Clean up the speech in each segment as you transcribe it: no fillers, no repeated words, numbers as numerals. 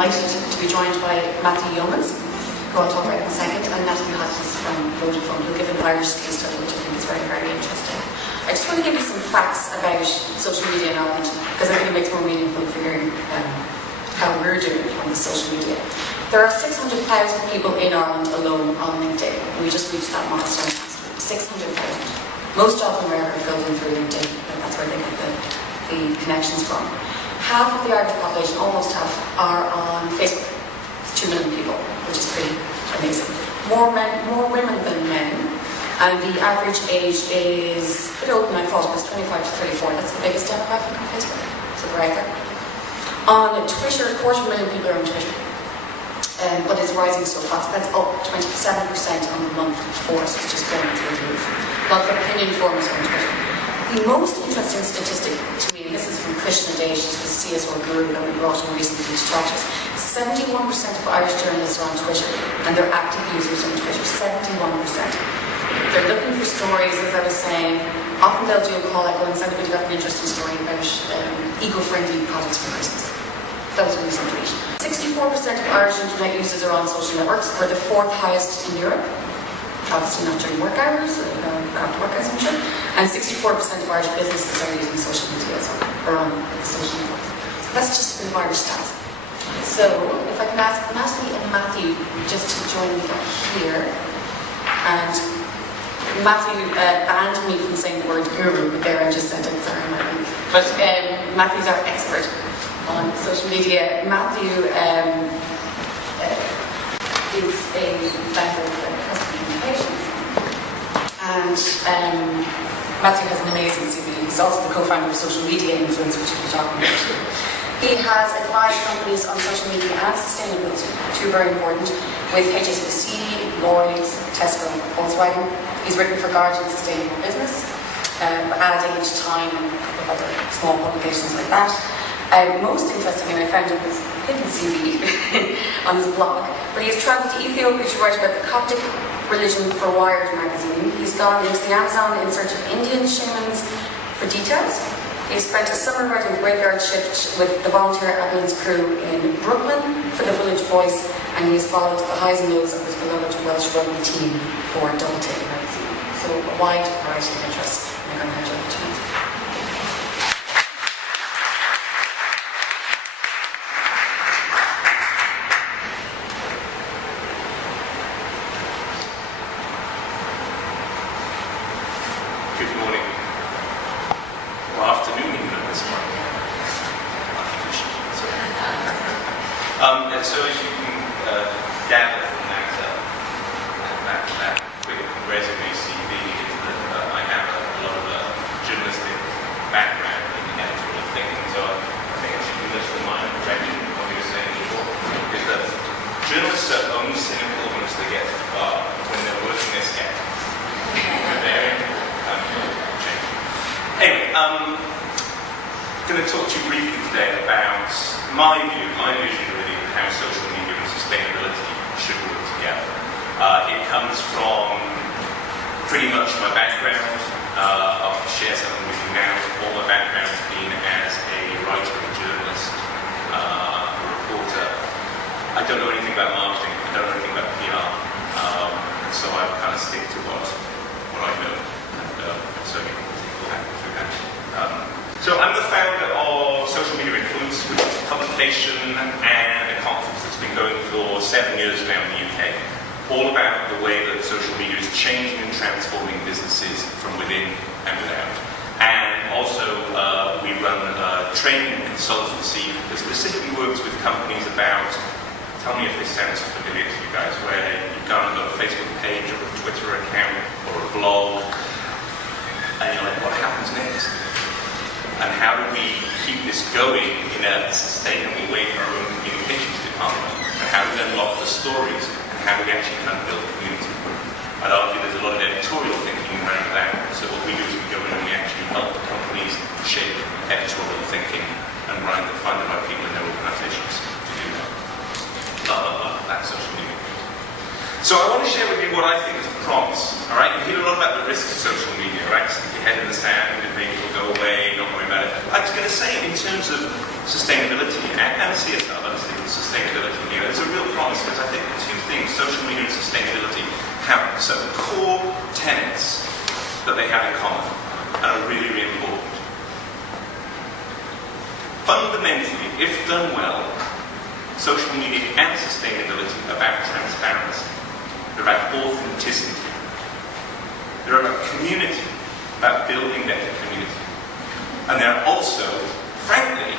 delighted to be joined by Matthew Yeomans, who I'll talk about in a second, and Natalie Hodges from Vodafone, who'll give an Irish case study, which I think is very, very interesting. I just want to give you some facts about social media in Ireland, because I think it makes more meaningful for hearing how we're doing on the social media. There are 600,000 people in Ireland alone on LinkedIn, and we just reached that milestone. 600,000. Most of them are filled in through LinkedIn, and that's where they get the connections from. Half of the Irish population, almost half, are on Facebook. It's 2 million people, which is pretty amazing. More women than men, and the average age is a bit older than I thought. It was 25 to 34. That's the biggest demographic on Facebook. So we're right there. On Twitter, 250,000 people are on Twitter, but it's rising so fast. That's up 27% on the month before, so it's just going through the roof. Lots of opinion forums on Twitter. The most interesting statistic to me, and this is from Krishna Day, she's the CSO guru that we brought in recently to talk to us. 71% of Irish journalists are on Twitter, and they're active users on Twitter. 71%. They're looking for stories, as I was saying. Often they'll do a call like, "Oh, has anybody got an interesting story about eco-friendly products for Christmas?" That was a recent tweet. 64% of Irish internet users are on social networks. We're the 4th highest in Europe. Obviously not during work hours, after work hours, I'm sure. And 64% of Irish businesses are using social media as well, or on social networks. So that's just a bit of Irish stats. So if I can ask Natalie and Matthew just to join me up here. And Matthew banned me from saying the word guru, but there I just said it, sorry, Matthew. But Matthew's our expert on social media. Matthew is a founder of customer communications, and Matthew has an amazing CV. He's also the co-founder of Social Media Influence, which we'll be talking about too. He has advised companies on social media and sustainability, 2 very important, with HSBC, Lloyds, Tesco, Volkswagen. He's written for Guardian Sustainable Business, Ad Age, Time, and a couple of other small publications like that. Most interestingly, I found his hidden CV on his blog, but he has travelled to Ethiopia to write about the Coptic religion for Wired magazine. He's gone into the Amazon in search of Indian shamans for details. He spent a summer writing the Graveyard Shift with the volunteer ambulance crew in Brooklyn for the Village Voice, and he's followed the highs and lows of his beloved Welsh rugby team for Double Take magazine. So a wide variety of interests. I'm going to hand you over to him. So as you can gather from that quick resume CV, I have a lot of journalistic background in editorial thinking, so I think I should do this in mind correction what you were saying before, is that journalists are only cynical once they get to the bar, when they're working their sketch. Anyway, I'm going to talk to you briefly today about my vision really of how social media and sustainability should work together. It comes from pretty much my background. I'll share something with you now. All my background has been as a writer and journalist, a reporter. I don't know anything about marketing. I don't know anything about PR. So I kind of stick to what I know. And so you will have to do that. So I'm the founder of Social Media Influence, which is a publication and a conference that's been going for 7 years now in the UK, all about the way that social media is changing and transforming businesses from within and without. And also we run a training and consultancy that specifically works with companies about, tell me if this sounds familiar to you guys, where you've got a Facebook page or a Twitter account or a blog, and you're like, what happens next? And how do we keep this going in a sustainable way for our own communications department? And how do we unlock the stories? And how do we actually kind of build a community? I'd argue there's a lot of editorial thinking around that. So what we do is we go in and we actually help the companies shape editorial thinking and find the right people in their organizations to do that. That's social media. So I want to share with you what I think is a promise. All right, you hear a lot about the risks of social media, right? Stick your head in the sand, and maybe it'll go away, don't worry about it. I was going to say, in terms of sustainability and CSR, but let's stick with sustainability here. There's a real promise because I think the two things, social media and sustainability, have some core tenets that they have in common and are really, really important. Fundamentally, if done well, social media and sustainability are about transparency. They're about authenticity. They're about community, about building better community. And they're also, frankly,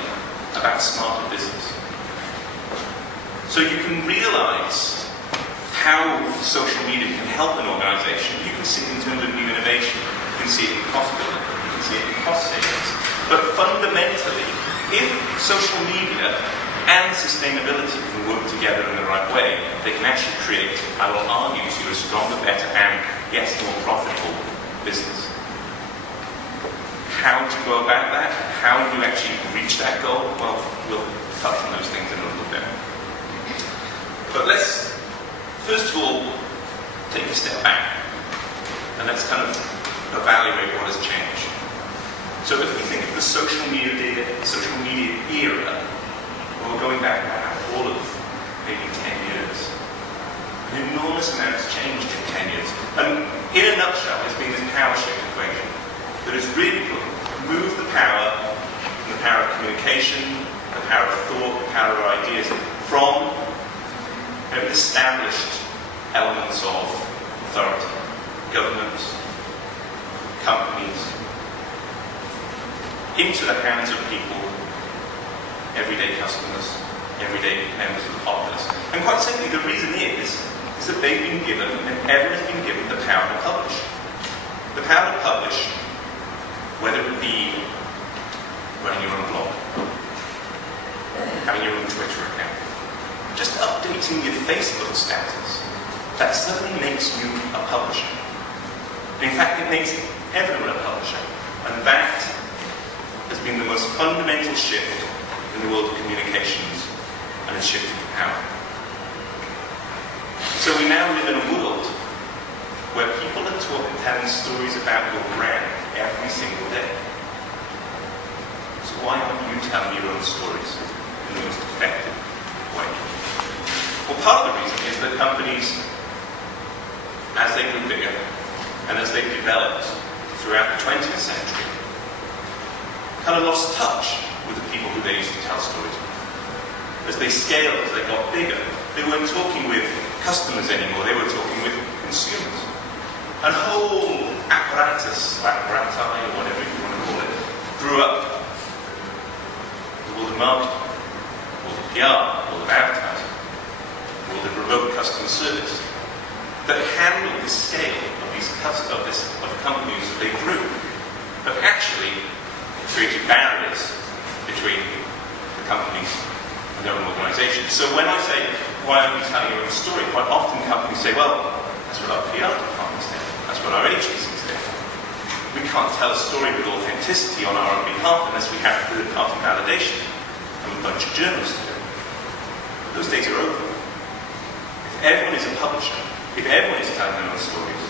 about smarter business. So you can realize how social media can help an organization. You can see it in terms of new innovation, you can see it in cost building, you can see it in cost savings. But fundamentally, if social media and sustainability can work together in the right way, they can actually create, I will argue to you, a stronger, better, and yes, more profitable business. How do you go about that? How do you actually reach that goal? Well, we'll touch on those things in a little bit. But let's, first of all, take a step back and let's kind of evaluate what has changed. So if we think of the social media era, well, we're going back now all of maybe 10 years. An enormous amount has changed in 10 years. And in a nutshell, there's been this power shift equation that has really moved the power of communication, the power of thought, the power of ideas from established elements of authority, governments, companies, into the hands of people, everyday customers, everyday members of the populace. And quite simply, the reason is that they've been given, and everyone has been given, the power to publish. The power to publish, whether it be running your own blog, having your own Twitter account, just updating your Facebook status, that suddenly makes you a publisher. In fact, it makes everyone a publisher. And that has been the most fundamental shift in the world of communications, and it's shifted to power. So we now live in a world where people are taught and telling stories about your brand every single day. So why aren't you telling your own stories in the most effective way? Well, part of the reason is that companies, as they grew bigger and as they developed throughout the 20th century, kind of lost touch with the people who they used to tell stories with. As they scaled, as they got bigger, they weren't talking with customers anymore, they were talking with consumers. And whole apparatus, or apparati, or whatever you want to call it, grew up. The world of marketing, the world of PR, the world of advertising, the world of remote customer service, that handled the scale of these of companies that they grew, but actually created barriers between the companies and their own organizations. So when I say, why aren't we telling your own story? Quite often companies say, well, that's what our PR department's doing. That's what our agency's doing. We can't tell a story with authenticity on our own behalf unless we have third-party validation and a bunch of journalists to do it. Those days are over. If everyone is a publisher, if everyone is telling their own stories,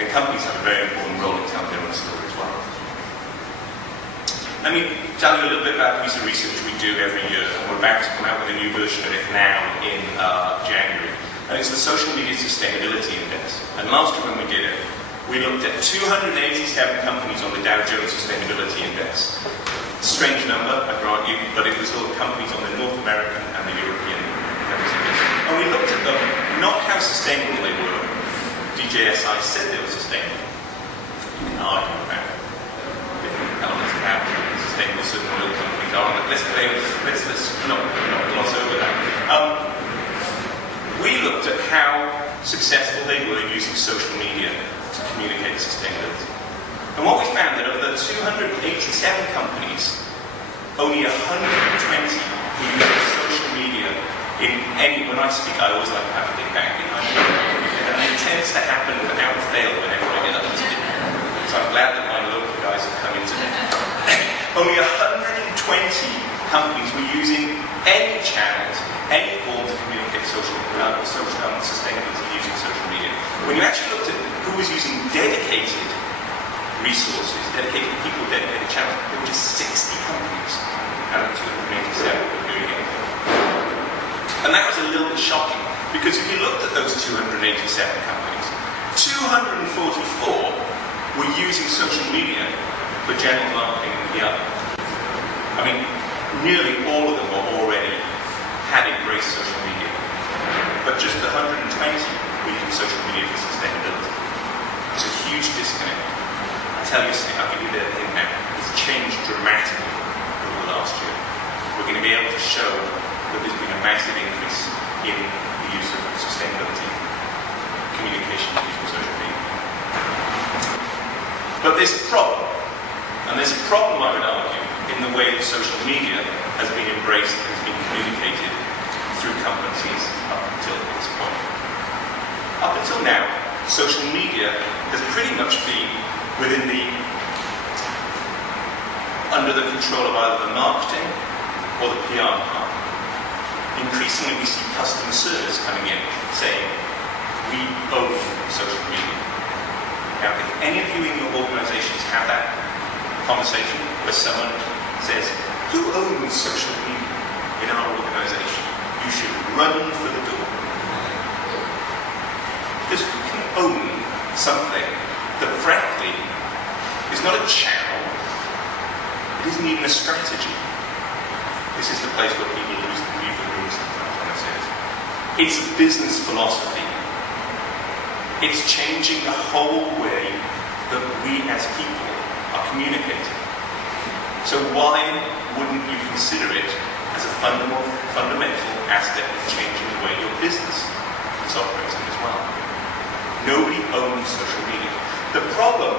then companies have a very important role in telling their own story as well. Let me tell you a little bit about a piece of research we do every year, and we're about to come out with a new version of it now in January. And it's the Social Media Sustainability Index. And last year when we did it, we looked at 287 companies on the Dow Jones Sustainability Index. Strange number, I grant you, but it was all companies on the North American and the European levels. And we looked at them, not how sustainable they were. DJSI said they were sustainable. You can argue about different elements of how sustainable certain oil companies are, but let's not gloss over that. We looked at how successful they were using social media to communicate sustainability. And what we found that of the 287 companies, only 120 were using social media in any, when I speak, I always like to have a big bang behind me. And it tends to happen without fail whenever I get up to speak. So I'm glad that my local guys have come in today. Only 120 companies were using any channels, any form to communicate sustainability using social media. When you actually looked at who was using dedicated resources, dedicated people, dedicated channels, there were just 60 companies. out of 287 were doing it. And that was a little bit shocking, because if you looked at those 287 companies, 244 were using social media for general marketing and PR. I mean, nearly all of them had embraced social media, but just 120 were using social media for sustainability. It's a huge disconnect. I'll give you the hint now. It's changed dramatically over the last year. We're going to be able to show that there's been a massive increase in the use of sustainability communication using social media. But there's a problem, and there's a problem, I would argue, in the way that social media has been embraced and has been communicated through companies up until this point. Up until now, social media has pretty much been under the control of either the marketing or the PR department. Increasingly, we see customer service coming in saying, we own social media. Now, if any of you in your organizations have that conversation where someone says, who owns social media in our organization? You should run for the door. Because who can own something that, frankly, is not a channel, it isn't even a strategy. This is the place where people leave the room sometimes when I say it. It's a business philosophy. It's changing the whole way that we as people are communicating. So why wouldn't you consider it as a fundamental aspect of changing the way your business is operating as well? Nobody owns social media. The problem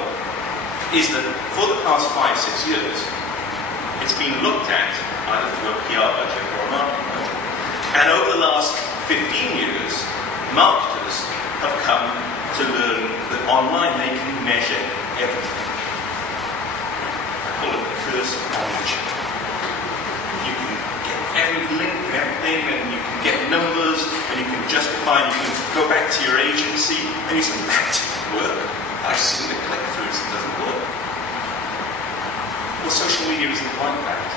is that for the past 5-6 years, it's been looked at either through a PR budget or a marketing budget. And over the last 15 years, marketers have come to learn that online they can measure everything. I call it the curse of ownership. You can get every link and everything, and you can get numbers, and you can justify, and you can go back to your agency, and you say, that didn't work. I've seen the click-throughs, it doesn't work. Well, social media isn't like that.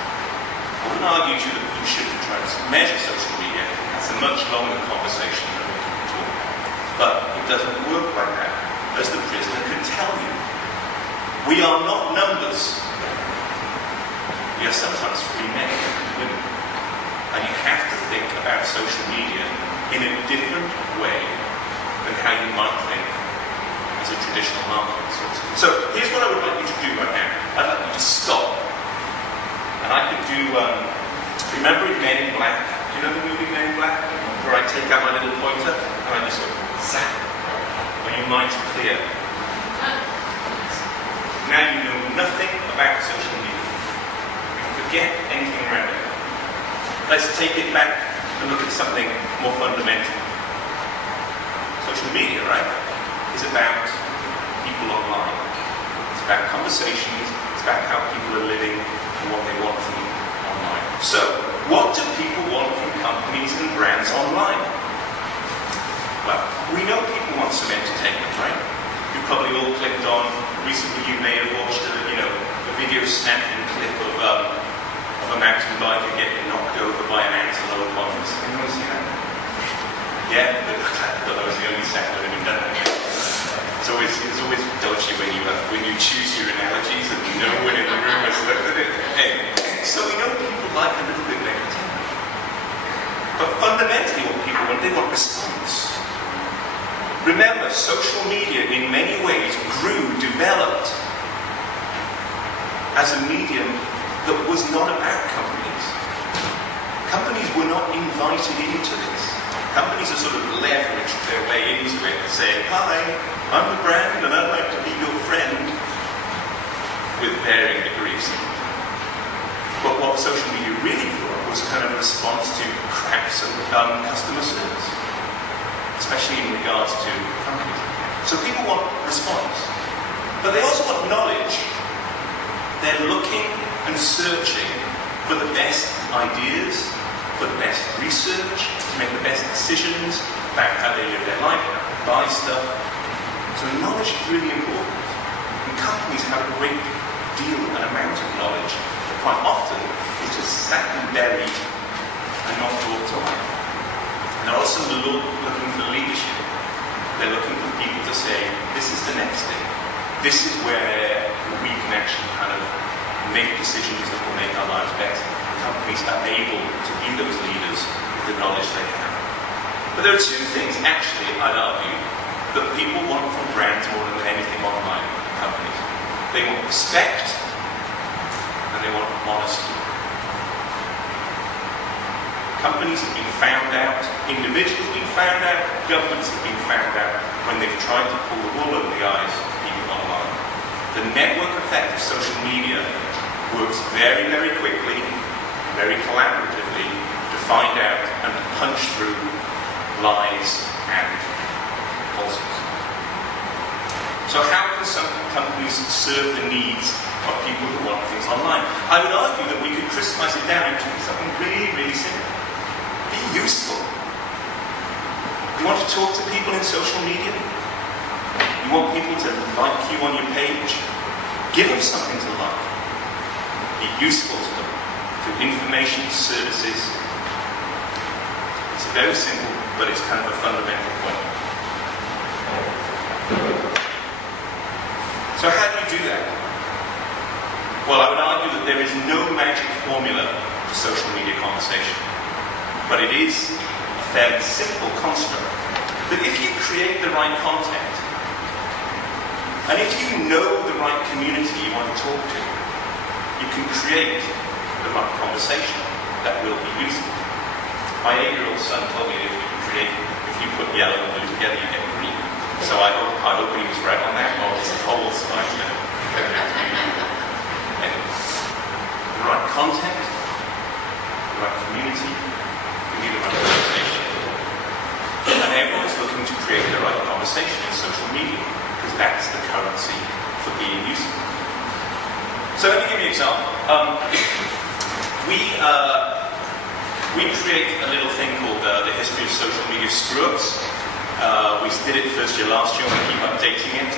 I wouldn't argue to you that you should try to measure social media. That's a much longer conversation than we can talk about. But it doesn't work like that, as the prisoner can tell you. We are not numbers. We are sometimes free men and women. And you have to think about social media in a different way than how you might think as a traditional marketing source. So here's what I would like you to do right now. I'd like you to stop. And I could do, remember in Men in Black? Do you know the movie Men in Black? Where I take out my little pointer and I just go, zap. When your mind's clear. Now you know nothing about social media. You forget anything around it. Let's take it back and look at something more fundamental. Social media, right, is about people online. It's about conversations, it's about how people are living and what they want from online. So, what do people want from companies and brands online? Well, we know people want some entertainment, right? You've probably all clicked on, recently you may have watched a video snapping clip of a mountain biker getting knocked over by an antelope on this. Anyone see that? Yeah, but I thought that was the only second I've even done that yet. It's always dodgy when you choose your analogies and no one in the room has looked at it. Anyway, so we know people like a little bit of entertainment. But fundamentally what people want, they want response. Remember, social media in many ways developed as a medium that was not about companies. Companies were not invited into this. Companies are sort of leveraged their way into it, saying, hi, I'm the brand and I'd like to be your friend, with varying degrees. But what social media really brought was kind of a response to cracks of customer service, especially in regards to companies. So people want response, but they also want knowledge. They're looking and searching for the best ideas, for the best research, to make the best decisions about how they live their life, how they buy stuff. So knowledge is really important. And companies have a great deal and amount of knowledge that quite often is just sat and buried and not brought to life. And they're also looking for leadership. They're looking for people to say, this is the next thing. This is where we can actually kind of make decisions that will make our lives better. Companies are able to be those leaders with the knowledge they have. But there are two things, actually, I'd argue, that people want from brands more than anything online companies. They want respect, and they want honesty. Companies have been found out, individuals have been found out, governments have been found out when they've tried to pull the wool over the eyes of people online. The network effect of social media works very, very quickly, very collaboratively to find out and to punch through lies and falsehoods. So how can some companies serve the needs of people who want things online? I would argue that we could crystallize it down into something really, really simple. Be useful. You want to talk to people in social media? You want people to like you on your page? Give them something to like. Be useful to them through information, services. It's very simple, but it's kind of a fundamental point. So how do you do that? Well, I would argue that there is no magic formula for social media conversation. But it is a fairly simple construct that if you create the right content, and if you know the right community you want to talk to, you can create the right conversation that will be useful. My 8-year-old son told me if you put yellow and blue together, you get green. So I hope he was right on that, or his whole slide. Anyway, the right content, the right community, you need the right conversation. And everyone's looking to create the right conversation in social media, because that's the currency for being useful. So let me give you an example. We create a little thing called the History of Social Media Screw-Ups. We did it first year last year, and we keep updating it.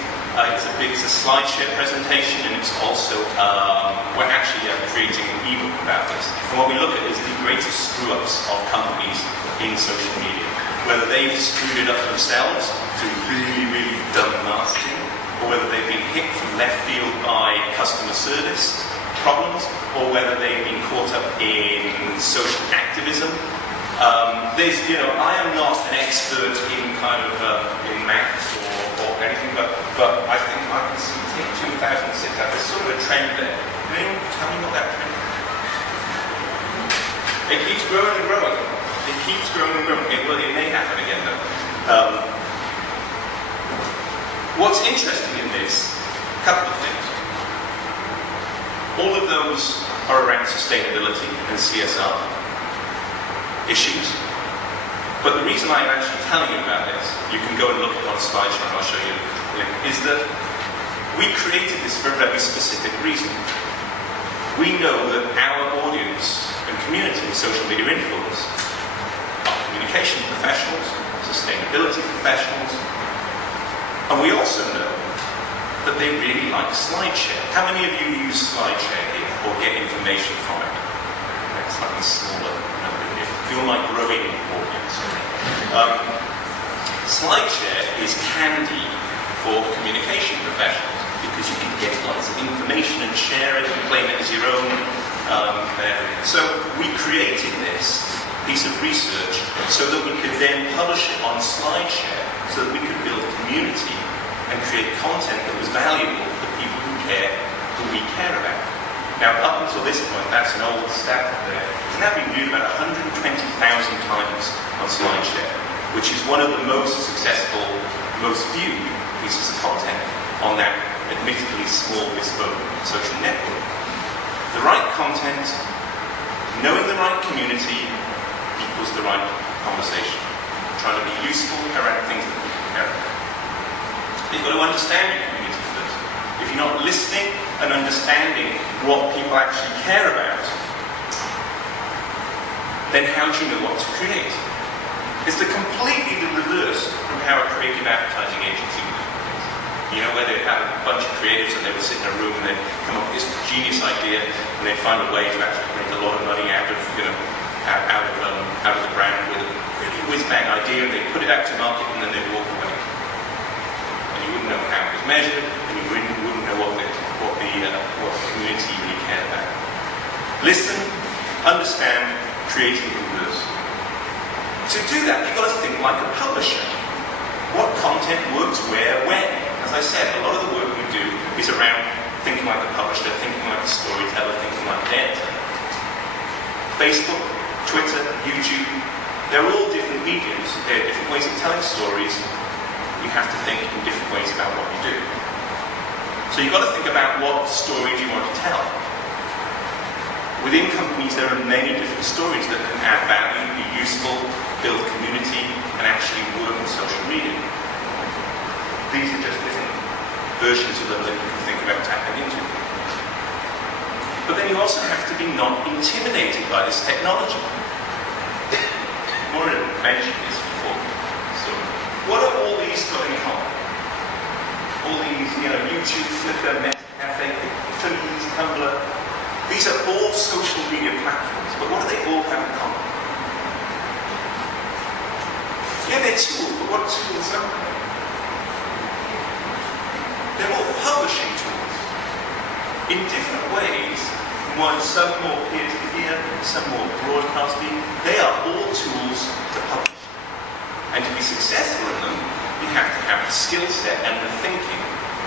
It's a slideshare presentation, and it's also, we're actually creating an ebook about this. And what we look at is the greatest screw-ups of companies in social media. Whether they've screwed it up themselves through really, really dumb marketing, or whether they've been hit from left field by customer service problems, or whether they've been caught up in social activism. I am not an expert in kind of in maths or anything, but I think I can see, take 2006, there's sort of a trend there. Can anyone tell me what that trend is? It keeps growing and growing. It keeps growing and growing. It may happen again though. What's interesting in this, a couple of things. All of those are around sustainability and CSR issues. But the reason I'm actually telling you about this, you can go and look at it on a slideshow and I'll show you the link, is that we created this for a very specific reason. We know that our audience and community, social media influence, are communication professionals, sustainability professionals, and we also know that they really like SlideShare. How many of you use SlideShare here or get information from it? That's slightly smaller number here. Feel like growing audience. SlideShare is candy for communication professionals because you can get lots of information and share it and claim it as your own. So we created this piece of research so that we could then publish it on SlideShare so that we could build a community and create content that was valuable for the people who we care about. Now, up until this point, that's an old stat there. It's now been viewed about 120,000 times on SlideShare, which is one of the most successful, most viewed pieces of content on that admittedly small, bespoke social network. The right content, knowing the right community, equals the right conversation. Trying to be useful around things that people care about. You've got to understand your community first. If you're not listening and understanding what people actually care about, then how do you know what to create? It's completely the reverse from how a creative advertising agency would do things. You know, where they have a bunch of creatives and they would sit in a room and they'd come up with this genius idea, and they'd find a way to actually make a lot of money out of the ground with a really whiz-bang idea, and they'd put it out to market, and then they'd walk away. And you wouldn't know how it was measured, and you wouldn't know what the community really cared about. Listen, understand, create and converse. To do that, you've got to think like a publisher. What content works where, when? As I said, a lot of the work we do is around thinking like a publisher, thinking like a storyteller, thinking like an editor. Facebook, Twitter, YouTube, they're all different mediums. They're different ways of telling stories. You have to think in different ways about what you do. So you've got to think about what stories you want to tell. Within companies, there are many different stories that can add value, be useful, build community, and actually work on social media. These are just different versions of them that you can think about tapping into. But then you also have to be not intimidated by this technology. Maureen mentioned this before. So, what are all these got in common? All these, YouTube, Flickr, Metcafe, Please, Tumblr. These are all social media platforms, but what do they all have in common? Yeah, they're tools, but what tools are they? They're all publishing tools in different ways. Some more peer-to-peer, some more broadcasting. They are all tools to publish. And to be successful in them, you have to have the skill set and the thinking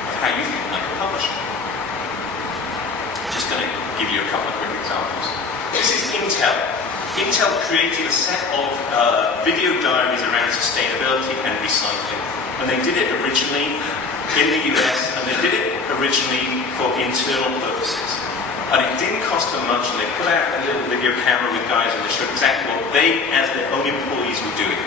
of how you think like a publisher. I'm just going to give you a couple of quick examples. This is Intel. Intel created a set of video diaries around sustainability and recycling. And they did it originally in the US, and they did it originally for internal purposes. And it didn't cost them much, and they put out a little video camera with guys, and they showed exactly what they, as their own employees, were doing.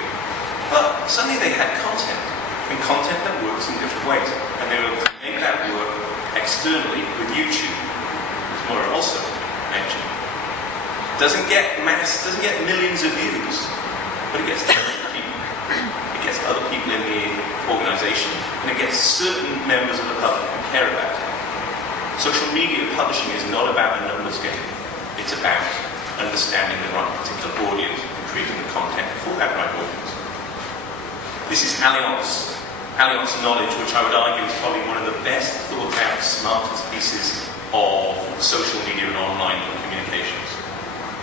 But suddenly they had content, and content that works in different ways. And they were able to make that work externally with YouTube, as Maura also mentioned. Doesn't get millions of views, but it gets other people. It gets other people in the organisation, and it gets certain members of the public who care about it. Social media publishing is not about a numbers game. It's about understanding the right particular audience and creating the content for that right audience. This is Allianz Knowledge, which I would argue is probably one of the best thought out, smartest pieces of social media and online communications.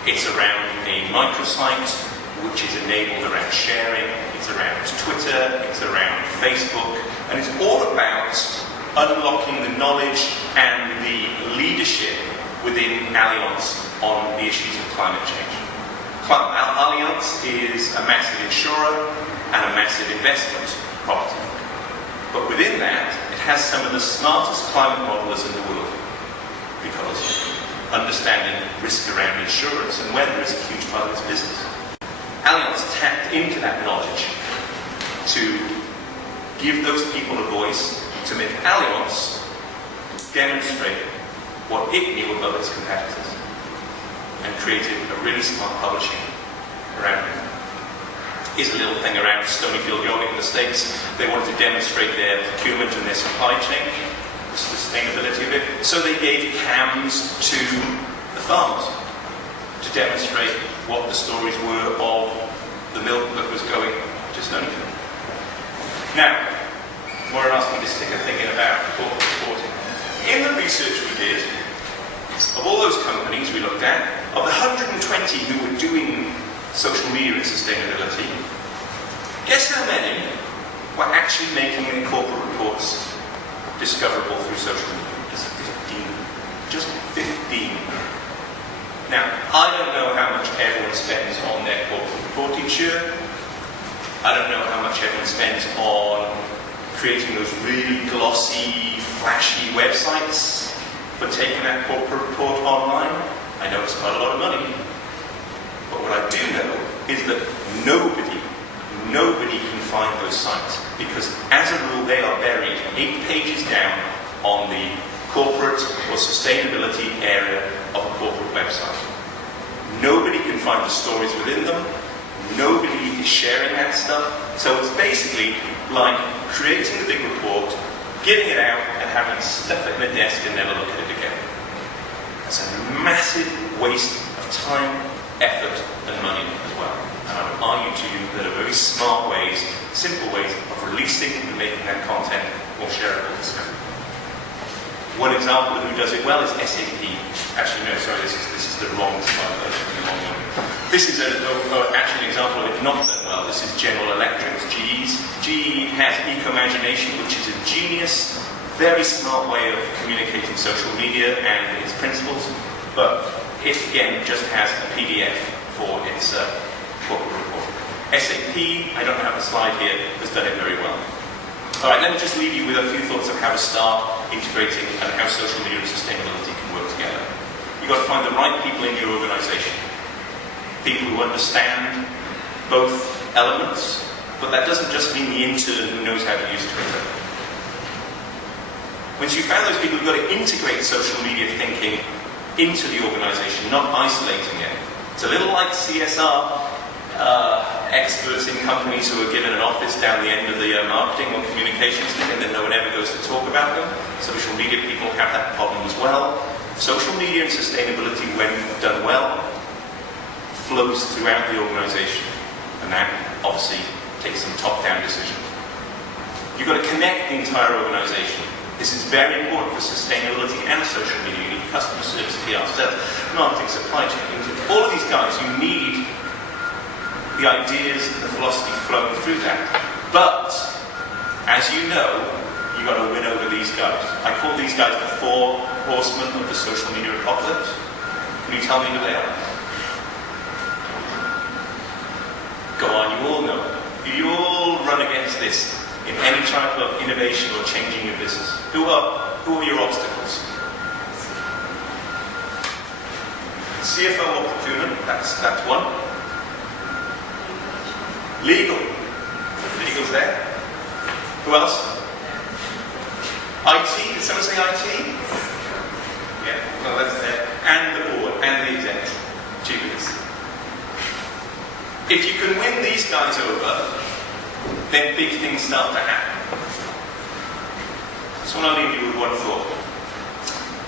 It's around a microsite which is enabled around sharing, it's around Twitter, it's around Facebook, and it's all about unlocking the knowledge and the leadership within Allianz on the issues of climate change. Allianz is a massive insurer and a massive investment property. But within that, it has some of the smartest climate modelers in the world, because understanding risk around insurance and weather is a huge part of its business. Allianz tapped into that knowledge to give those people a voice, to make Allianz demonstrate what it knew about its competitors, and created a really smart publishing around it. Here's a little thing around Stonyfield yogurt in the States. They wanted to demonstrate their procurement and their supply chain, the sustainability of it. So they gave cams to the farmers to demonstrate what the stories were of the milk that was going to Stonyfield. Now, Warren asked me to stick a thing in about corporate reporting. In the research we did, of all those companies we looked at, of the 120 who were doing social media and sustainability, guess how many were actually making their corporate reports discoverable through social media? Just 15. Now, I don't know how much everyone spends on their corporate reporting shirt. I don't know how much everyone spends on creating those really glossy, flashy websites for taking that corporate report online. I know it's quite a lot of money. But what I do know is that nobody can find those sites, because as a rule they are buried 8 pages down on the corporate or sustainability area of a corporate website. Nobody can find the stories within them. Nobody is sharing that stuff. So it's basically like creating a big report, giving it out and having it stuff it in a desk and never look at it again. That's a massive waste of time, effort, and money as well. And I would argue to you that there are very smart ways, simple ways of releasing and making that content more shareable. One example of who does it well is SAP. Actually, no, sorry, this is the wrong slide. This is actually an example of it not done well. This is General Electric's, GE's. GE has Eco-Imagination, which is a genius, very smart way of communicating social media and its principles, but it, again, just has a PDF for its corporate report. SAP, I don't have a slide here, has done it very well. All right, let me just leave you with a few thoughts of how to start integrating and how social media and sustainability can work together. You've got to find the right people in your organization. People who understand both elements, but that doesn't just mean the intern who knows how to use Twitter. Once you've found those people, you've got to integrate social media thinking into the organization, not isolating it. It's a little like CSR experts in companies who are given an office down the end of the marketing or communications team and then no one ever goes to talk about them. Social media people have that problem as well. Social media and sustainability, when done well, flows throughout the organization, and that obviously takes some top-down decisions. You've got to connect the entire organization. This is very important for sustainability and social media. You need customer service, PR, sales, marketing, supply chain. All of these guys, you need the ideas and the philosophy flowing through that. But, as you know, you've got to win over these guys. I call these guys the 4 horsemen of the social media apocalypse. Can you tell me who they are? Go on, you all know. You all run against this in any type of innovation or changing your business. Who are your obstacles? CFO or procurement, that's one. Legal. Legal's there. Who else? IT, did someone say IT? Yeah, well that's there. And the board, and the exec. Chief. If you can win these guys over, then big things start to happen. So I want to leave you with one thought.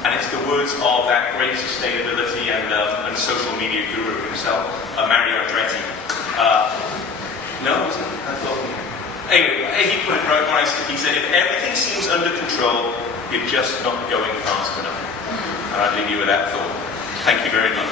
And it's the words of that great sustainability and social media guru himself, Mario Andretti. No, wasn't it? I thought. Anyway, he put it right when he said, if everything seems under control, you're just not going fast enough. And I'd leave you with that thought. Thank you very much.